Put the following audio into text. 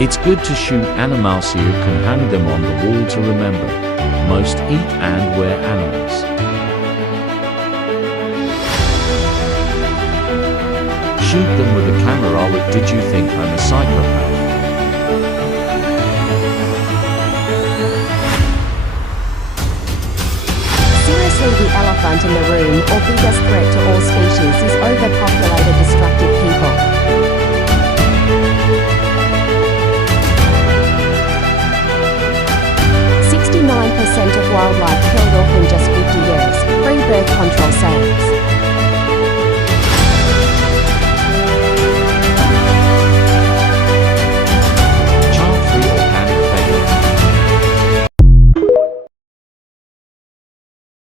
It's good to shoot animals so you can hang them on the wall to remember. Most eat and wear animals. Shoot them with a camera with Did you think I'm a psychopath? Seriously, the elephant in the room, or biggest threat to all species, is overpopulated destructive people. 69% of wildlife killed off in just 50 years, free birth control saves.